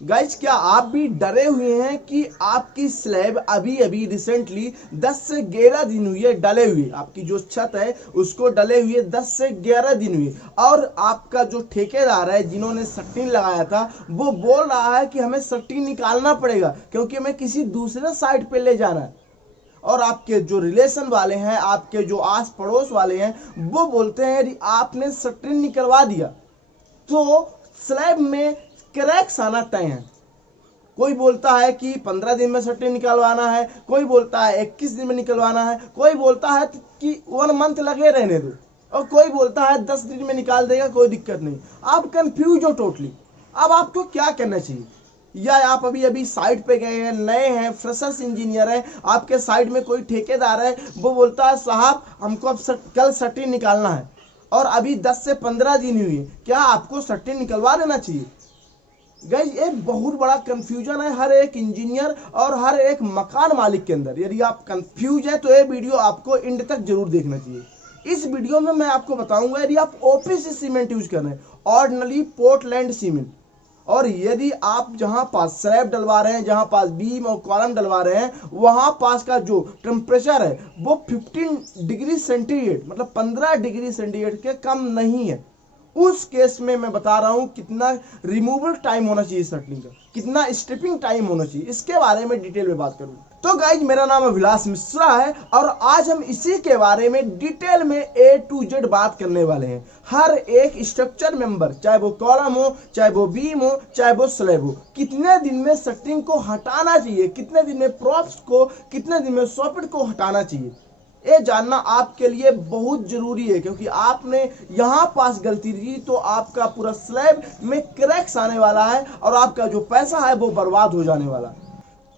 Guys क्या आप भी डरे हुए हैं कि आपकी स्लैब अभी अभी रिसेंटली 10 से 11 दिन हुई है डले हुए, आपकी जो छत है उसको डले हुए 10 से 11 दिन हुए, और आपका जो ठेकेदार है जिन्होंने सट्टी लगाया था वो बोल रहा है कि हमें सट्टी निकालना पड़ेगा क्योंकि हमें किसी दूसरे साइड पे ले जाना है। और आपके जो रिलेशन वाले हैं, आपके जो आस पड़ोस वाले हैं, वो बोलते हैं आपने सट्टी निकलवा दिया तो स्लैब में क्रैक्स आना तय है। कोई बोलता है कि 15 दिन में सट्टी निकलवाना है, कोई बोलता है 21 दिन में निकलवाना है, कोई बोलता है कि 1 मंथ लगे रहने दो, और कोई बोलता है 10 दिन में निकाल देगा, कोई दिक्कत नहीं। आप कंफ्यूज हो टोटली। अब आपको क्या करना चाहिए? या आप अभी अभी साइट पे गए हैं, नए हैं, फ्रेशर्स इंजीनियर हैं, आपके साइट में कोई ठेकेदार है, वो बोलता है साहब हमको अब कल सट्टी निकालना है, और अभी 10 से 15 दिन हुई है, क्या आपको सट्टी निकलवा देना चाहिए? गाइस एक बहुत बड़ा कंफ्यूजन है हर एक इंजीनियर और हर एक मकान मालिक के अंदर। यदि आप कंफ्यूज है तो ये वीडियो आपको एंड तक जरूर देखना चाहिए। इस वीडियो में मैं आपको बताऊंगा यदि आप ओपीसी सीमेंट यूज कर रहे हैं, ऑर्डिनरी पोर्टलैंड सीमेंट, और यदि आप जहां पास स्लैब डलवा रहे हैं, जहां पास बीम और कॉलम डलवा रहे हैं, वहां पास का जो टेम्परेचर है वो 15 डिग्री सेंटीग्रेड मतलब 15 डिग्री सेंटीग्रेड के कम नहीं है, उस केस में मैं बता रहा हूं कितना रिमूवल टाइम होना चाहिए सटलिंग का, कितना स्ट्रिपिंग टाइम होना चाहिए, इसके बारे में डिटेल में बात करूंगा। तो गाइज मेरा नाम अभिलाष मिश्रा है और आज हम इसी के बारे में डिटेल में A to Z बात करने वाले हैं। हर एक स्ट्रक्चर मेंबर, चाहे वो कॉलम हो, चाहे वो बीम हो, चाहे वो स्लैब हो, कितने दिन में सटिंग को हटाना चाहिए, कितने दिन में प्रॉप्स को, कितने दिन में सॉकेट को हटाना चाहिए, ये जानना आपके लिए बहुत जरूरी है। क्योंकि आपने यहां पास गलती की तो आपका पूरा स्लैब में क्रैक्स आने वाला है और आपका जो पैसा है वो बर्बाद हो जाने वाला है।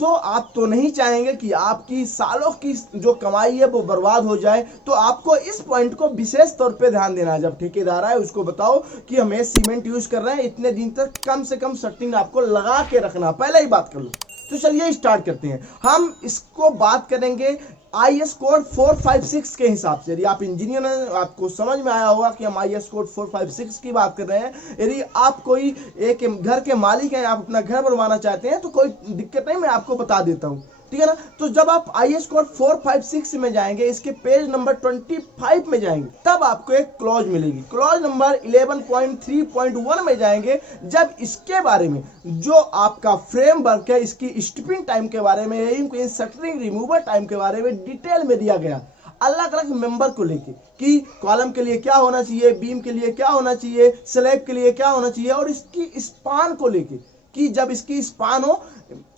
तो आप तो नहीं चाहेंगे कि आपकी सालों की जो कमाई है वो बर्बाद हो जाए। तो आपको इस पॉइंट को विशेष तौर पे ध्यान देना है। जब ठेकेदार है उसको बताओ कि हमें सीमेंट यूज कर रहे हैं, इतने दिन तक कम से कम सटिंग आपको लगा के रखना, पहले ही बात कर लो। तो चलिए स्टार्ट करते हैं। हम इसको बात करेंगे IS कोड 456 के हिसाब से। यदि आप इंजीनियर हैं, आपको समझ में आया होगा कि हम IS कोड 456 की बात कर रहे हैं। यदि आप कोई एक घर के मालिक हैं, आप अपना घर बनवाना चाहते हैं तो कोई दिक्कत नहीं, मैं आपको बता देता हूं, ठीक है ना। तो जब आप IS कोड 456 में जाएंगे, इसके पेज नंबर 25 में जाएंगे, तब आपको एक क्लॉज मिलेगी। क्लॉज नंबर 11.3.1 में जाएंगे, जब इसके बारे में जो आपका फ्रेमवर्क है, इसकी स्ट्रिपिंग टाइम के बारे में, शटरिंग रिमूवल टाइम के बारे में डिटेल में दिया गया, अलग अलग मेंबर को लेके कि कॉलम के लिए क्या होना चाहिए, बीम के लिए क्या होना चाहिए, स्लैब के लिए क्या होना चाहिए, और इसकी स्पान को लेके कि जब इसकी स्पान हो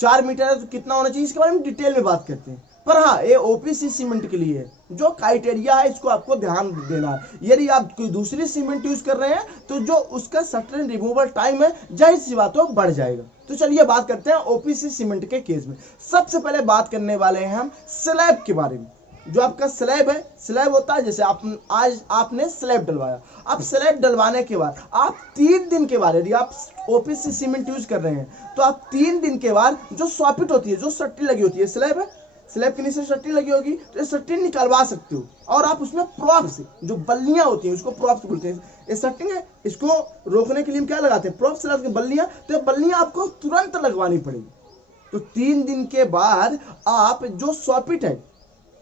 4 मीटर है तो कितना होना चाहिए, इसके बारे में डिटेल में बात करते हैं। पर हाँ, ये ओपीसी सीमेंट के लिए है, जो क्राइटेरिया है इसको आपको ध्यान देना है। यदि आप कोई दूसरी सीमेंट यूज कर रहे हैं तो जो उसका शटरिंग रिमूवल टाइम है जाहिर सी बात हो बढ़ जाएगा। तो चलिए बात करते हैं ओपीसी सीमेंट के केस में। सबसे पहले बात करने वाले हैं हम स्लैब के बारे में। जो आपका स्लैब है, स्लैब होता है जैसे आज आपने स्लैब डलवाया, अब स्लैब डलवाने के बाद आप 3 दिन के बाद, यदि आप ओपीसी सीमेंट यूज कर रहे हैं तो आप 3 दिन के बाद जो सॉपिट होती है, जो सट्टी लगी होती है, स्लैब है, स्लैब के नीचे सट्टी लगी होगी तो ये सट्टी निकलवा सकते हो, और आप उसमें प्रॉप्स, जो बल्लियां होती हैं उसको प्रॉप्स बोलते हैं। ये सट्टिंग है, इसको रोकने के लिए हम क्या लगाते हैं, प्रॉप्स लगाते हैं, बल्लियां। तो ये बल्लियां आपको तुरंत लगवानी पड़ेगी। तो 3 दिन के बाद आप जो सॉपिट है,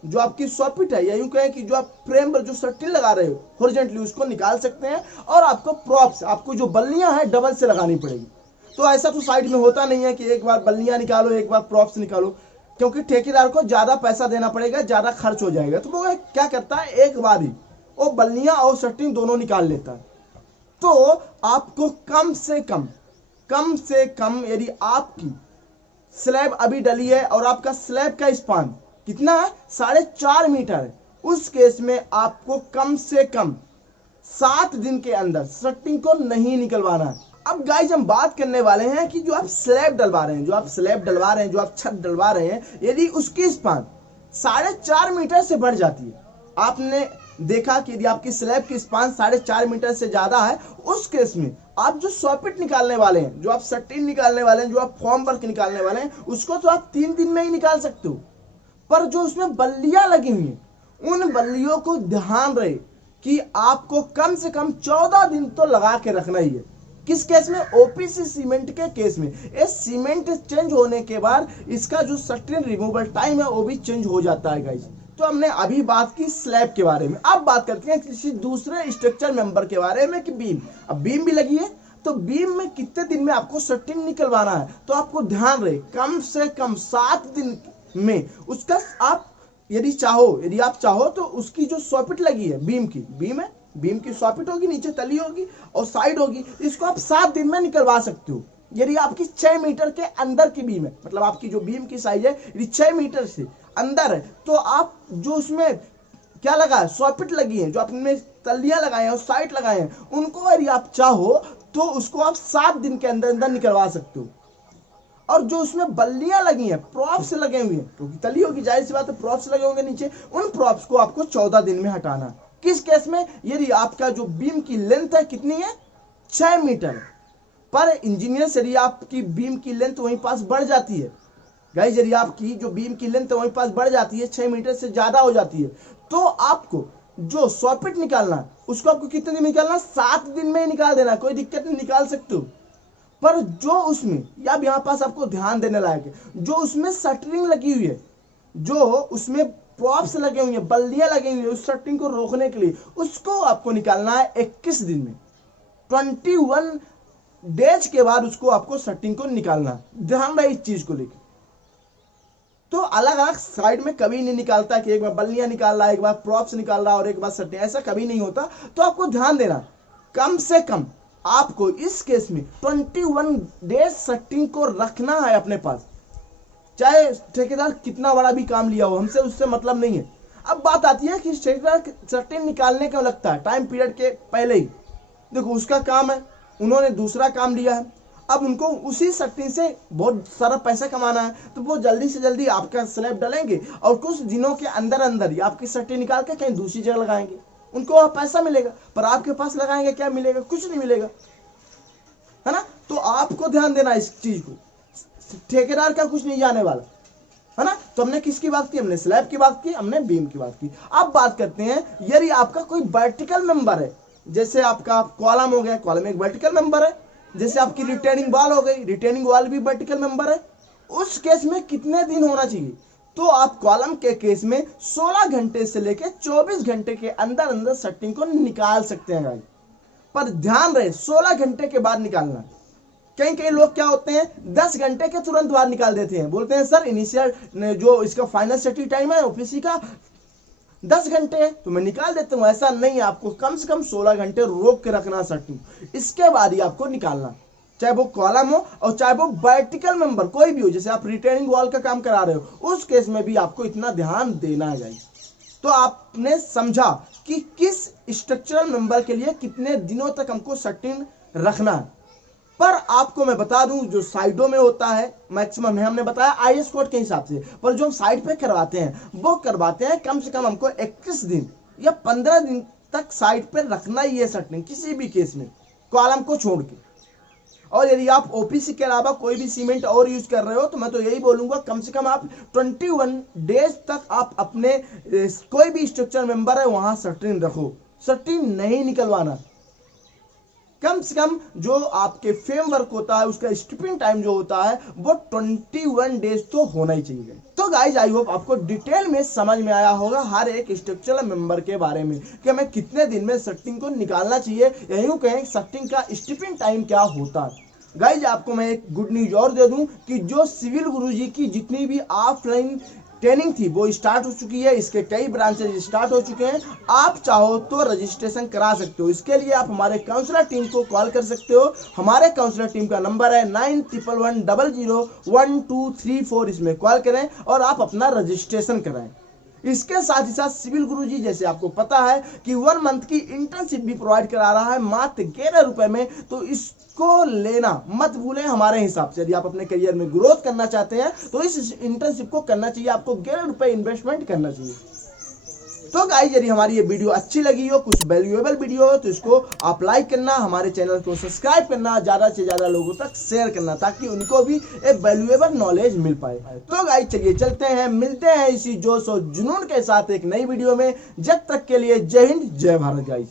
जो आपकी सॉपिट है, या यूं कहें कि जो आप फ्रेम पर जो सट्टी लगा रहे हो हॉरिजॉन्टली, उसको निकाल सकते हैं, और आपको प्रॉप्स, आपको जो बल्लियां हैं डबल से लगानी पड़ेगी। तो ऐसा तो साइड में होता नहीं है कि एक बार बल्लियां निकालो एक बार प्रॉप्स निकालो, क्योंकि ठेकेदार को ज्यादा पैसा देना पड़ेगा, ज्यादा खर्च हो जाएगा। तो वो क्या करता है, एक बार ही वो बल्लियां और सट्टी दोनों निकाल लेता है। तो आपको कम से कम यदि आपकी स्लैब अभी डली है और आपका स्लैब का स्पान कितना है, 4.5 मीटर है, उस केस में आपको कम से कम 7 दिन के अंदर सट्टिंग को नहीं निकलवाना है। अब गाइज हम बात करने वाले हैं कि जो आप स्लैब डलवा रहे हैं, जो आप छत डलवा रहे हैं, यदि उसकी स्पान 4.5 मीटर से बढ़ जाती है, आपने देखा कि यदि आपकी स्लैब की स्पान 4.5 मीटर से ज्यादा है, उस केस में आप जो सॉपिट निकालने वाले हैं, जो आप सट्टी निकालने वाले हैं, जो आप फॉर्म वर्क निकालने वाले हैं, उसको तो आप 3 दिन में ही निकाल सकते हो। पर जो उसमें बल्लियां लगी हुई हैं, उन बल्लियों को ध्यान रहे कि आपको कम से कम 14 दिन तो लगा के रखना ही है। किस केस में? ओपीसी सीमेंट के केस में। ये सीमेंट चेंज होने के बाद इसका जो सस्टेन रिमूवल टाइम है वो भी चेंज हो जाता है गाइस। तो हमने अभी बात की स्लैब के बारे में, अब बात करते हैं किसी दूसरे स्ट्रक्चर मेंबर के बारे में कि बीम। अब बीम भी लगी है, तो बीम में कितने दिन में आपको सटिंग निकलवाना है? तो आपको ध्यान रहे कम से कम 7 दिन में उसका आप यदि आप चाहो तो उसकी जो सॉकेट लगी है बीम की सॉकेट होगी, नीचे तली होगी और साइड होगी, इसको आप 7 दिन में निकलवा सकते हो। यदि आपकी 6 मीटर के अंदर की बीम है, मतलब आपकी जो बीम की साइज है यदि 6 मीटर से अंदर है, तो आप जो उसमें क्या लगा है, सॉकेट लगी है, जो आपने तलियां लगाए हैं और साइड लगाए हैं, उनको यदि आप चाहो तो उसको आप 7 दिन के अंदर अंदर निकलवा सकते हो। और जो उसमें बल्लियां लगी हैं, प्रॉप्स लगे हुए हैं, क्योंकि तली होगी, जाहिर सी बात है प्रॉप्स लगे होंगे नीचे, उन प्रॉप्स को आपको 14 दिन में हटाना। किस केस में? यदि आपका जो बीम की लेंथ है कितनी है? 6 मीटर। पर इंजीनियर से यदि आपकी बीम की लेंथ वहीं पास बढ़ जाती है गाइस, यदि आपकी जो बीम की लेंथ वहीं पास बढ़ जाती है, 6 मीटर से ज्यादा हो जाती है, तो आपको जो सॉकेट निकालना है उसको आपको कितने दिन निकालना? 7 दिन में ही निकाल देना, कोई दिक्कत नहीं, निकाल सकते हो। पर जो उसमें, या यहाँ पास आपको ध्यान देने लायक है, जो उसमें शटरिंग लगी हुई है, जो उसमें प्रॉप्स लगे हुए हैं, बल्लियां लगी हुई है उस शटरिंग को रोकने के लिए, उसको आपको निकालना है 21 दिन में। 21 डेज के बाद उसको आपको शटरिंग को निकालना है। ध्यान रहे इस चीज को लेकर। तो अलग अलग साइड में कभी नहीं निकालता कि एक बार बल्लियां निकाल रहा है, एक बार प्रॉप्स निकाल रहा है और एक बार शटरिंग, ऐसा कभी नहीं होता। तो आपको ध्यान देना, कम से कम आपको इस केस में 21 डेज शटरिंग को रखना है अपने पास, चाहे ठेकेदार कितना बड़ा भी काम लिया हो, हमसे उससे मतलब नहीं है। अब बात आती है कि ठेकेदार शटरिंग निकालने क्यों लगता है टाइम पीरियड के पहले ही? देखो उसका काम है, उन्होंने दूसरा काम लिया है, अब उनको उसी शटरिंग से बहुत सारा पैसा कमाना है, तो वो जल्दी से जल्दी आपका स्लैब डालेंगे और कुछ दिनों के अंदर अंदर ही आपकी शटरिंग निकाल के कहीं दूसरी जगह लगाएंगे, उनको पैसा मिलेगा। पर आपके पास लगाएंगे क्या मिलेगा? कुछ नहीं मिलेगा, है ना। तो आपको ध्यान देना इस चीज को, ठेकेदार का कुछ नहीं जाने वाला, है ना। तो हमने किसकी बात की? हमने स्लैब की बात की, हमने बीम की बात की। अब बात करते हैं यदि आपका कोई वर्टिकल मेंबर है, जैसे आपका कॉलम हो गया, कॉलम एक वर्टिकल मेंबर है, जैसे आपकी रिटेनिंग वॉल हो गई, रिटेनिंग वॉल भी वर्टिकल मेंबर है, उस केस में कितने दिन होना चाहिए? तो आप कॉलम के केस में 16 घंटे से लेकर 24 घंटे के अंदर अंदर शटरिंग को निकाल सकते हैं गाइस। पर ध्यान रहे 16 घंटे के बाद निकालना। कई कई लोग क्या होते हैं 10 घंटे के तुरंत बाद निकाल देते हैं, बोलते हैं सर इनिशियल जो इसका फाइनल सेटिंग टाइम है ओपीसी का 10 घंटे है तो मैं निकाल देता हूं। ऐसा नहीं, आपको कम से कम 16 घंटे रोक के रखना शटरिंग, इसके बाद ही आपको निकालना, चाहे वो कॉलम हो और चाहे वो वर्टिकल मेंबर कोई भी हो। जैसे आप रिटेनिंग वॉल का काम करा रहे हो, उस केस में भी आपको इतना ध्यान देना है गाइस। तो आपने समझा कि किस स्ट्रक्चरल मेंबर के लिए कितने दिनों तक हमको शटरिंग रखना है। पर आपको मैं बता दूं जो साइडों में होता है मैक्सिमम है, हमने बताया आईएस कोड के हिसाब से, पर जो हम साइड पे करवाते हैं वो करवाते हैं कम से कम हमको 21 दिन या 15 दिन तक साइड पे रखना ही है शटरिंग, किसी भी केस में कॉलम को छोड़ के। और यदि आप ओपीसी के अलावा कोई भी सीमेंट और यूज कर रहे हो तो मैं तो यही बोलूंगा कम से कम आप 21 डेज तक आप अपने कोई भी स्ट्रक्चर मेंबर है वहां शटरिंग रखो, शटरिंग नहीं निकलवाना। कम से कम जो आपके फ्रेमवर्क होता है उसका स्टिपिंग टाइम जो होता है वो 21 डेज तो होना ही चाहिए। तो गाइज आई होप आपको डिटेल में समझ में आया होगा हर एक स्ट्रक्चरल मेंबर के बारे में कि हमें कितने दिन में शटरिंग को निकालना चाहिए, या यूं कहें शटरिंग का स्टिपिंग टाइम क्या होता है। गाइज आपको मैं एक गुड न्यूज और दे दूं कि जो सिविल गुरुजी की जितनी भी ऑफलाइन ट्रेनिंग थी वो स्टार्ट हो चुकी है, इसके कई ब्रांचेज स्टार्ट हो चुके हैं। आप चाहो तो रजिस्ट्रेशन करा सकते हो, इसके लिए आप हमारे काउंसलर टीम को कॉल कर सकते हो। हमारे काउंसलर टीम का नंबर है 9111001234, इसमें कॉल करें और आप अपना रजिस्ट्रेशन कराएं। इसके साथ ही साथ सिविल गुरुजी जैसे आपको पता है कि 1 मंथ की इंटर्नशिप भी प्रोवाइड करा रहा है मात्र 11 रुपए में, तो इसको लेना मत भूलें। हमारे हिसाब से यदि आप अपने करियर में ग्रोथ करना चाहते हैं तो इस इंटर्नशिप को करना चाहिए, आपको 11 रुपए इन्वेस्टमेंट करना चाहिए। तो गाइस यदि हमारी ये वीडियो अच्छी लगी हो, कुछ वैल्यूएबल वीडियो हो, तो इसको आप लाइक करना, हमारे चैनल को सब्सक्राइब करना, ज्यादा से ज्यादा लोगों तक शेयर करना ताकि उनको भी एक वैल्यूएबल नॉलेज मिल पाए। तो गाइस चलिए चलते हैं, मिलते हैं इसी जोश और जुनून के साथ एक नई वीडियो में। जब तक के लिए जय हिंद जय भारत गाइस।